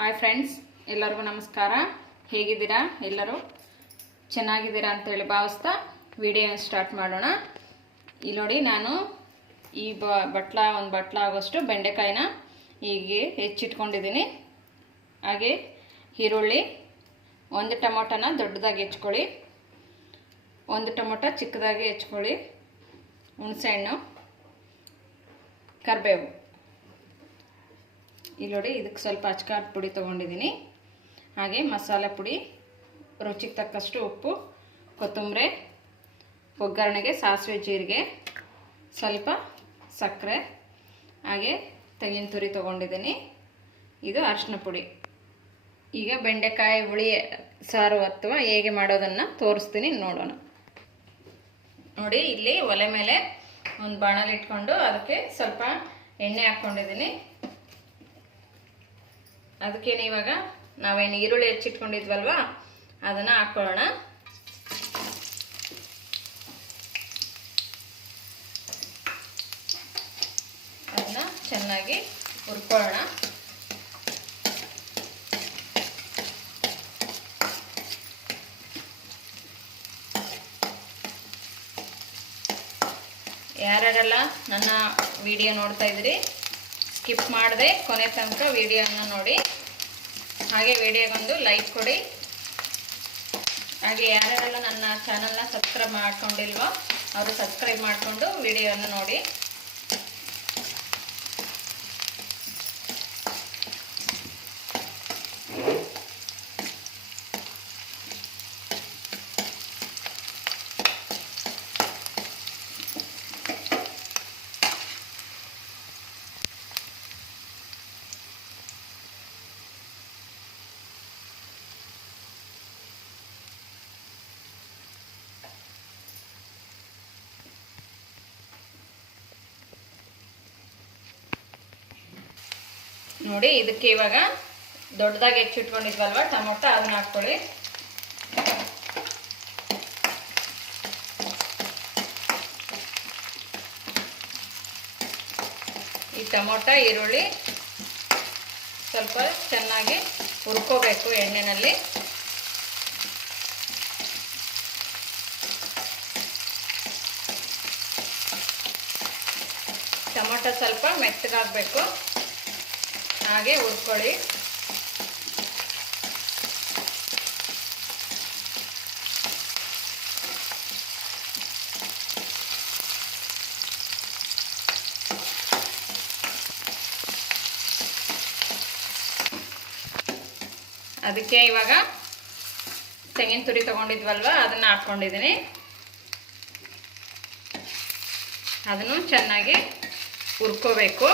Hi friends, ಎಲ್ಲರಿಗೂ ನಮಸ್ಕಾರ. ಹೇಗಿದ್ದೀರಾ? ಎಲ್ಲರೂ ಚೆನ್ನಾಗಿದ್ದೀರಾ ಅಂತೇಳಿ ಭಾವಿಸ್ತಾ ವಿಡಿಯೋ ಸ್ಟಾರ್ಟ್ ಮಾಡೋಣ. ಇಲ್ಲಿ ನೋಡಿ ನಾನು ಈ ಬಟ್ಲ, ಒಂದು ಬಟ್ಲ ಆಗೋಷ್ಟು ಬೆಂಡೆಕಾಯಿನ ಹೀಗೆ ಹೆಚ್ಚಿಟ್ಕೊಂಡಿದ್ದೀನಿ. ಹಾಗೆ ಈರುಳ್ಳಿ, ಒಂದು ಟೊಮೊಟೊನ ದೊಡ್ಡದಾಗಿ ಹೆಚ್ಕೊಳ್ಳಿ. ಒಂದು ಟೊಮೊಟೊ ಚಿಕ್ಕದಾಗಿ ಹೆಚ್ಕೊಳ್ಳಿ. ಹುಣಸೆಹಣ್ಣು, ಕರಿಬೇವು. ಇಲ್ಲಿ ನೋಡಿ, ಇದಕ್ಕೆ ಸ್ವಲ್ಪ ಅಚ್ಕಾರದ ಪುಡಿ ತೊಗೊಂಡಿದ್ದೀನಿ. ಹಾಗೆ ಮಸಾಲೆ ಪುಡಿ, ರುಚಿಗೆ ತಕ್ಕಷ್ಟು ಉಪ್ಪು, ಕೊತ್ತಂಬರಿ, ಒಗ್ಗರಣೆಗೆ ಸಾಸಿವೆ ಜೀರಿಗೆ, ಸ್ವಲ್ಪ ಸಕ್ಕರೆ, ಹಾಗೆ ತೆಂಗಿನ ತುರಿ ತೊಗೊಂಡಿದ್ದೀನಿ. ಇದು ಅರಿಶಿನ ಪುಡಿ. ಈಗ ಬೆಂಡೆಕಾಯಿ ಹುಳಿ, ಸಾರು ಅಥವಾ ಹೇಗೆ ಮಾಡೋದನ್ನು ತೋರಿಸ್ತೀನಿ, ನೋಡೋಣ. ನೋಡಿ, ಇಲ್ಲಿ ಒಲೆ ಮೇಲೆ ಒಂದು ಬಾಣಲಿಟ್ಕೊಂಡು ಅದಕ್ಕೆ ಸ್ವಲ್ಪ ಎಣ್ಣೆ ಹಾಕ್ಕೊಂಡಿದ್ದೀನಿ. ಅದಕ್ಕೇನು ಇವಾಗ ನಾವೇನು ಈರುಳ್ಳಿ ಹೆಚ್ಚಿಟ್ಕೊಂಡಿದ್ವಲ್ವಾ? ಅದನ್ನು ಹಾಕ್ಕೊಳ್ಳೋಣ ಅದನ್ನ ಚೆನ್ನಾಗಿ ಹುರ್ಕೊಳ್ಳೋಣ. ಯಾರ್ಯಾರೆಲ್ಲ ನನ್ನ ವಿಡಿಯೋ ನೋಡ್ತಾ ಇದ್ರಿ? ಸ್ಕಿಪ್ ಮಾಡದೆ ಕೊನೆ ತನಕ ವಿಡಿಯೋನ ನೋಡಿ. ಹಾಗೆ ವಿಡಿಯೋಗೊಂದು ಲೈಕ್ ಕೊಡಿ. ಹಾಗೆ ಯಾರ್ಯಾರೆಲ್ಲ ನನ್ನ ಚಾನಲ್ನ ಸಬ್ಸ್ಕ್ರೈಬ್ ಮಾಡ್ಕೊಂಡಿಲ್ವೋ, ಅವರು ಸಬ್ಸ್ಕ್ರೈಬ್ ಮಾಡಿಕೊಂಡು ವಿಡಿಯೋನ ನೋಡಿ. ನೋಡಿ, ಇದಕ್ಕೆ ಇವಾಗ ದೊಡ್ಡದಾಗಿ ಹೆಚ್ಚಿಟ್ಕೊಂಡಿದ್ವಲ್ವ ಟೊಮೊಟೊ ಅದನ್ನ ಹಾಕ್ಕೊಳ್ಳಿ. ಈ ಟೊಮೊಟೊ, ಈರುಳ್ಳಿ ಸ್ವಲ್ಪ ಚೆನ್ನಾಗಿ ಹುರ್ಕೋಬೇಕು ಎಣ್ಣೆನಲ್ಲಿ. ಟೊಮೊಟೊ ಸ್ವಲ್ಪ ಮೆತ್ತಗಾಗಬೇಕು. ಹಾಗೆ ಹುರ್ಕೊಳ್ಳಿ. ಅದಕ್ಕೆ ಇವಾಗ ತೆಂಗಿನ ತುರಿ ತಗೊಂಡಿದ್ವಲ್ವ ಅದನ್ನ ಹಾಕ್ಕೊಂಡಿದ್ದೀನಿ ಅದನ್ನು ಚೆನ್ನಾಗಿ ಹುರ್ಕೋಬೇಕು.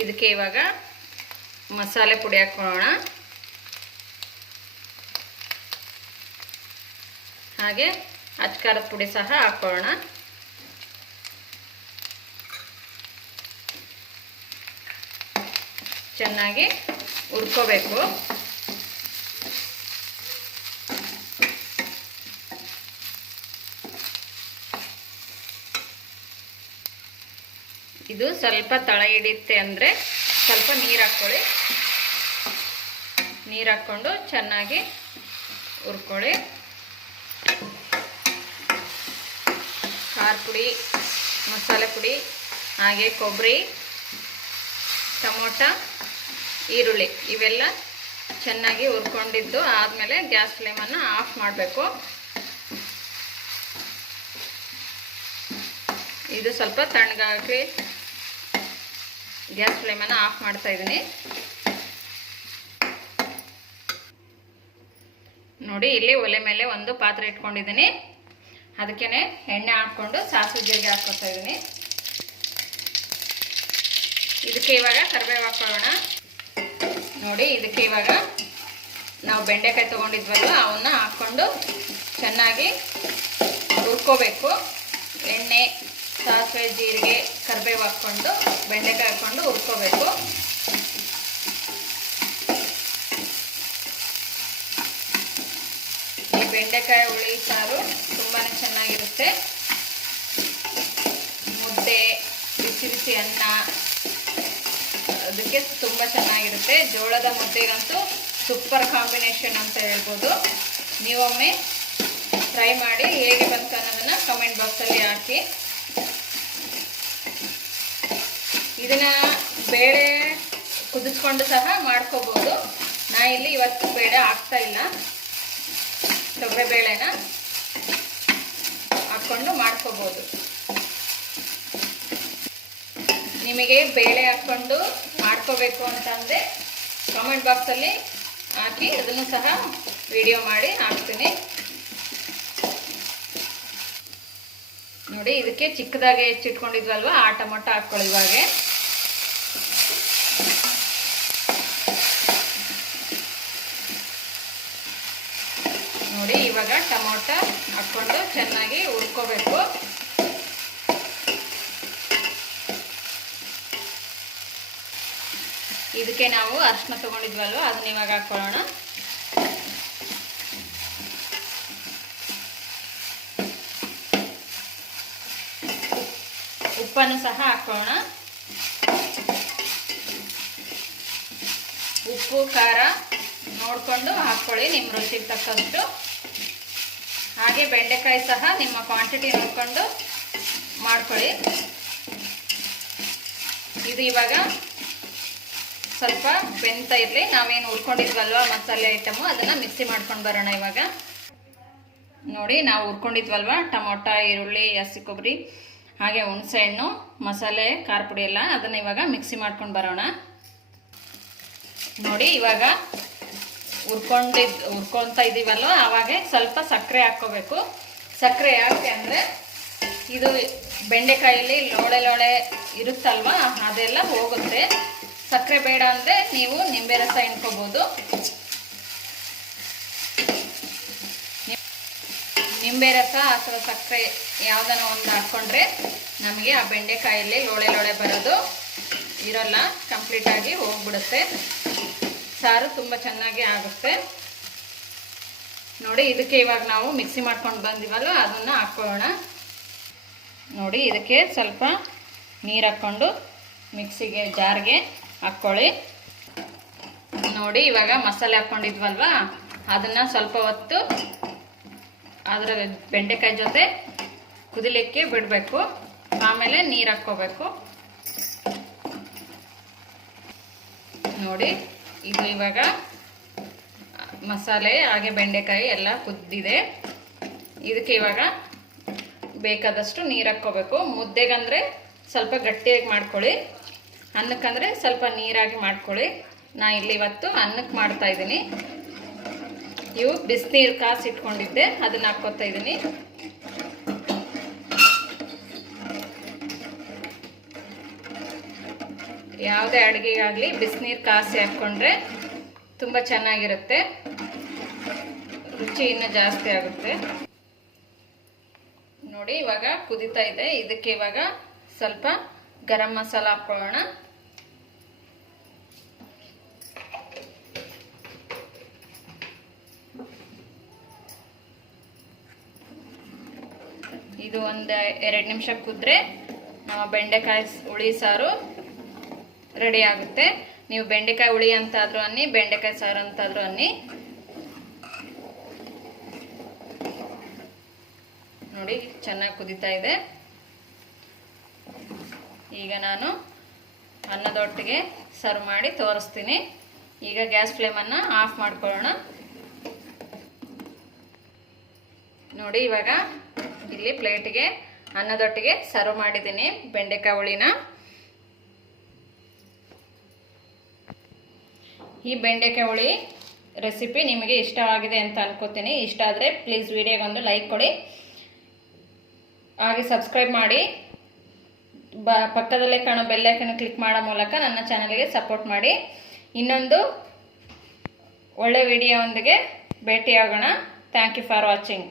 ಇದಕ್ಕೆ ಇವಾಗ ಮಸಾಲೆ ಪುಡಿ ಹಾಕೊಳ್ಳೋಣ ಹಾಗೆ ಅಚ್ಕಾರದ ಪುಡಿ ಸಹ ಹಾಕೊಳ್ಳೋಣ ಚೆನ್ನಾಗಿ ಹುರ್ಕೋಬೇಕು. ಇದು ಸ್ವಲ್ಪ ತಳ ಹಿಡಿಯುತ್ತೆ ಅಂದರೆ ಸ್ವಲ್ಪ ನೀರು ಹಾಕ್ಕೊಳ್ಳಿ. ನೀರು ಹಾಕ್ಕೊಂಡು ಚೆನ್ನಾಗಿ ಹುರ್ಕೊಳ್ಳಿ. ಖಾರ ಪುಡಿ, ಮಸಾಲೆ ಪುಡಿ, ಹಾಗೆ ಕೊಬ್ಬರಿ, ಟೊಮೊಟೊ, ಈರುಳ್ಳಿ ಇವೆಲ್ಲ ಚೆನ್ನಾಗಿ ಹುರ್ಕೊಂಡಿದ್ದು ಆದಮೇಲೆ ಗ್ಯಾಸ್ ಫ್ಲೇಮನ್ನು ಆಫ್ ಮಾಡಬೇಕು. ಇದು ಸ್ವಲ್ಪ ತಣ್ಣಗಾಗಿ ಗ್ಯಾಸ್ ಫ್ಲೇಮನ್ನು ಆಫ್ ಮಾಡ್ತಾ ಇದ್ದೀನಿ. ನೋಡಿ, ಇಲ್ಲಿ ಒಲೆ ಮೇಲೆ ಒಂದು ಪಾತ್ರೆ ಇಟ್ಕೊಂಡಿದ್ದೀನಿ. ಅದಕ್ಕೆ ಎಣ್ಣೆ ಹಾಕ್ಕೊಂಡು ಸಾಸಿವೆ ಜೀರಿಗೆ ಹಾಕ್ಕೊತಾ ಇದ್ದೀನಿ. ಇದಕ್ಕೆ ಇವಾಗ ಕರಿಬೇವು ಹಾಕ್ಕೊಳ್ಳೋಣ. ನೋಡಿ, ಇದಕ್ಕೆ ಇವಾಗ ನಾವು ಬೆಂಡೆಕಾಯಿ ತೊಗೊಂಡಿದ್ವಲ್ಲ ಅವನ್ನ ಹಾಕ್ಕೊಂಡು ಚೆನ್ನಾಗಿ ಹುರ್ಕೋಬೇಕು. ಎಣ್ಣೆ, ಸಾಸಿವೆ, ಜೀರಿಗೆ ಕರಿಬೇವು ಹಾಕ್ಕೊಂಡು, ಬೆಂಡೆಕಾಯಿ ಹಾಕ್ಕೊಂಡು ಹುರ್ಕೋಬೇಕು. ಈ ಬೆಂಡೆಕಾಯಿ ಹುಳಿ ಸಾರು ತುಂಬಾ ಚೆನ್ನಾಗಿರುತ್ತೆ. ಮುದ್ದೆ ಬಿಸಿ ಬಿಸಿ ಅನ್ನ, ಅದಕ್ಕೆ ತುಂಬ ಚೆನ್ನಾಗಿರುತ್ತೆ. ಜೋಳದ ಮುದ್ದೆಗಂತೂ ಸೂಪರ್ ಕಾಂಬಿನೇಷನ್ ಅಂತ ಹೇಳ್ಬೋದು. ನೀವೊಮ್ಮೆ ಟ್ರೈ ಮಾಡಿ ಹೇಗೆ ಬಂತು ಅನ್ನೋದನ್ನು ಕಮೆಂಟ್ ಬಾಕ್ಸಲ್ಲಿ ಹಾಕಿ. ಇದನ್ನ ಬೇಳೆ ಕುದಿಸ್ಕೊಂಡು ಸಹ ಮಾಡ್ಕೋಬಹುದು ನಾ ಇಲ್ಲಿ ಇವತ್ತು ಬೇಳೆ ಹಾಕ್ತಾ ಇಲ್ಲ. ತೊಗರೆ ಬೇಳೆನ ಹಾಕ್ಕೊಂಡು ಮಾಡ್ಕೋಬಹುದು ನಿಮಗೆ ಬೇಳೆ ಹಾಕ್ಕೊಂಡು ಮಾಡ್ಕೋಬೇಕು ಅಂತಂದರೆ ಕಾಮೆಂಟ್ ಬಾಕ್ಸಲ್ಲಿ ಹಾಕಿ ಅದನ್ನು ಸಹ ವಿಡಿಯೋ ಮಾಡಿ ಹಾಕ್ತೀನಿ. ನೋಡಿ, ಇದಕ್ಕೆ ಚಿಕ್ಕದಾಗಿ ಹೆಚ್ಚಿಟ್ಕೊಂಡಿದ್ವಲ್ವ? ಆ ಟೊಮೊಟೊ ಹಾಕ್ಕೊಳ್ಳಿ ನೋಡಿ ಇವಾಗ ಟೊಮೊಟೊ ಹಾಕ್ಕೊಂಡು ಚೆನ್ನಾಗಿ ಹುರ್ಕೋಬೇಕು. ಇದಕ್ಕೆ ನಾವು ಅರ್ಶಿನ ತಗೊಂಡಿದ್ವಲ್ವ, ಅದನ್ನ ಇವಾಗ ಹಾಕ್ಕೊಳ್ಳೋಣ ಉಪ್ಪನ್ನು ಸಹ ಹಾಕೋಣ ಉಪ್ಪು, ಖಾರ ನೋಡಿಕೊಂಡು ಹಾಕ್ಕೊಳ್ಳಿ ನಿಮ್ಮ ರುಚಿಗೆ ತಕ್ಕಷ್ಟು. ಹಾಗೆ ಬೆಂಡೆಕಾಯಿ ಸಹ ನಿಮ್ಮ ಕ್ವಾಂಟಿಟಿ ನೋಡಿಕೊಂಡು ಮಾಡ್ಕೊಳ್ಳಿ. ಇದು ಇವಾಗ ಸ್ವಲ್ಪ ಬೆಂತ ಇರಲಿ. ನಾವೇನು ಉರ್ಕೊಂಡಿದ್ವಲ್ವ ಮಸಾಲೆ ಐಟಮು ಅದನ್ನು ಮಿಕ್ಸಿ ಮಾಡ್ಕೊಂಡು ಬರೋಣ ಇವಾಗ. ನೋಡಿ, ನಾವು ಉರ್ಕೊಂಡಿದ್ವಲ್ವ ಟೊಮೊಟ, ಈರುಳ್ಳಿ, ಹಸಿ ಕೊಬ್ಬರಿ, ಹಾಗೆ ಹುಣಸೆಹಣ್ಣು ಮಸಾಲೆ, ಖಾರ ಪುಡಿ ಎಲ್ಲ ಅದನ್ನು ಇವಾಗ ಮಿಕ್ಸಿ ಮಾಡ್ಕೊಂಡು ಬರೋಣ. ನೋಡಿ, ಇವಾಗ ಹುರ್ಕೊಂಡಿದ್, ಹುರ್ಕೊತ ಇದ್ದೀವಲ್ವ ಆವಾಗ ಸ್ವಲ್ಪ ಸಕ್ಕರೆ ಹಾಕ್ಕೋಬೇಕು. ಸಕ್ಕರೆ ಯಾಕೆ ಅಂದರೆ ಇದು ಬೆಂಡೆಕಾಯಲ್ಲಿ ಲೋಳೆ ಲೋಳೆ ಇರುತ್ತಲ್ವ? ಅದೆಲ್ಲ ಹೋಗುತ್ತೆ. ಸಕ್ಕರೆ ಬೇಡ ಅಂದರೆ ನೀವು ನಿಂಬೆ ರಸ ಇಟ್ಕೋಬೋದು ನಿಂಬೆ ರಸ ಅಥವಾ ಸಕ್ಕರೆ ಯಾವುದನ್ನ ಒಂದು ಹಾಕ್ಕೊಂಡ್ರೆ ನಮಗೆ ಆ ಬೆಂಡೆಕಾಯಲ್ಲಿ ಲೋಳೆ ಲೋಳೆ ಬರೋದು ಇರೋಲ್ಲ ಕಂಪ್ಲೀಟಾಗಿ ಹೋಗ್ಬಿಡುತ್ತೆ. ಸಾರು ತುಂಬ ಚೆನ್ನಾಗಿ ಆಗುತ್ತೆ. ನೋಡಿ, ಇದಕ್ಕೆ ಇವಾಗ ನಾವು ಮಿಕ್ಸಿ ಮಾಡ್ಕೊಂಡು ಬಂದಿವಲ್ಲ, ಅದನ್ನು ಹಾಕ್ಕೊಳ್ಳೋಣ ನೋಡಿ, ಇದಕ್ಕೆ ಸ್ವಲ್ಪ ನೀರು ಹಾಕ್ಕೊಂಡು ಮಿಕ್ಸಿಗೆ, ಜಾರ್ಗೆ ಹಾಕ್ಕೊಳ್ಳಿ ನೋಡಿ, ಇವಾಗ ಮಸಾಲೆ ಹಾಕ್ಕೊಂಡಿದ್ವಲ್ವ ಅದನ್ನು ಸ್ವಲ್ಪ ಹೊತ್ತು ಅದರ ಬೆಂಡೆಕಾಯಿ ಜೊತೆ ಕುದಿಲಿಕ್ಕೆ ಬಿಡಬೇಕು. ಆಮೇಲೆ ನೀರು ಹಾಕ್ಕೋಬೇಕು. ನೋಡಿ ಇದು ಇವಾಗ ಮಸಾಲೆ, ಹಾಗೆ ಬೆಂಡೆಕಾಯಿ ಎಲ್ಲ ಕುದ್ದಿದೆ. ಇದಕ್ಕೆ ಇವಾಗ ಬೇಕಾದಷ್ಟು ನೀರು ಹಾಕ್ಕೋಬೇಕು. ಮುದ್ದೆಗಂದರೆ ಸ್ವಲ್ಪ ಗಟ್ಟಿಯಾಗಿ ಮಾಡ್ಕೊಳ್ಳಿ. ಅನ್ನಕ್ಕಂದರೆ ಸ್ವಲ್ಪ ನೀರಾಗಿ ಮಾಡ್ಕೊಳ್ಳಿ. ನಾ ಇಲ್ಲಿ ಇವತ್ತು ಅನ್ನಕ್ಕೆ ಮಾಡ್ತಾ ಇದ್ದೀನಿ. ಇವು ಬಿಸಿನೀರು ಕಾಸು ಇಟ್ಕೊಂಡಿದ್ದೆ, ಅದನ್ನ ಹಾಕ್ಕೋತಾ ಇದ್ದೀನಿ. ಯಾವುದೇ ಅಡುಗೆಗಾಗಲಿ ಬಿಸಿನೀರು ಕಾಸಿ ಹಾಕ್ಕೊಂಡ್ರೆ ತುಂಬ ಚೆನ್ನಾಗಿರುತ್ತೆ. ರುಚಿ ಇನ್ನೂ ಜಾಸ್ತಿ ಆಗುತ್ತೆ. ನೋಡಿ, ಇವಾಗ ಕುದೀತಾ ಇದೆ. ಇದಕ್ಕೆ ಇವಾಗ ಸ್ವಲ್ಪ ಗರಂ ಮಸಾಲ ಹಾಕ್ಕೊಳ್ಳೋಣ ಇದು ಒಂದು ಎರಡು ನಿಮಿಷ ಕುದ್ರೆ, ನಮ್ಮ ಬೆಂಡೆಕಾಯಿ ಹುಳಿ ಸಾರು ರೆಡಿ ಆಗುತ್ತೆ. ನೀವು ಬೆಂಡೆಕಾಯಿ ಹುಳಿ ಅಂತಾದ್ರೂ ಅನ್ನಿ, ಬೆಂಡೆಕಾಯಿ ಸಾರು ಅಂತಾದ್ರೂ ಅನ್ನಿ. ನೋಡಿ, ಚೆನ್ನಾಗಿ ಕುದೀತಾ ಇದೆ. ಈಗ ನಾನು ಅನ್ನದೊಟ್ಟಿಗೆ ಸರ್ವ್ ಮಾಡಿ ತೋರಿಸ್ತೀನಿ. ಈಗ ಗ್ಯಾಸ್ ಫ್ಲೇಮನ್ನು ಆಫ್ ಮಾಡ್ಕೊಳ್ಳೋಣ. ನೋಡಿ, ಇವಾಗ ಇಲ್ಲಿ ಪ್ಲೇಟಿಗೆ ಅನ್ನದೊಟ್ಟಿಗೆ ಸರ್ವ್ ಮಾಡಿದ್ದೀನಿ ಬೆಂಡೆಕಾಯಿ ಹುಳಿನ. ಈ ಬೆಂಡೆಕಾಯಿ ಹುಳಿ ರೆಸಿಪಿ ನಿಮಗೆ ಇಷ್ಟವಾಗಿದೆ ಅಂತ ಅನ್ಕೋತೀನಿ. ಇಷ್ಟ ಆದರೆ ಪ್ಲೀಸ್ ವಿಡಿಯೋಗೊಂದು ಲೈಕ್ ಕೊಡಿ. ಹಾಗೆ ಸಬ್ಸ್ಕ್ರೈಬ್ ಮಾಡಿ. ಬ, ಪಕ್ಕದಲ್ಲೇ ಕಾಣೋ ಬೆಲ್ಲೈಕನ್ನು ಕ್ಲಿಕ್ ಮಾಡೋ ಮೂಲಕ ನನ್ನ ಚಾನಲ್ಗೆ ಸಪೋರ್ಟ್ ಮಾಡಿ. ಇನ್ನೊಂದು ಒಳ್ಳೆ ವಿಡಿಯೋದೊಂದಿಗೆ ಭೇಟಿಯಾಗೋಣ. Thank you for watching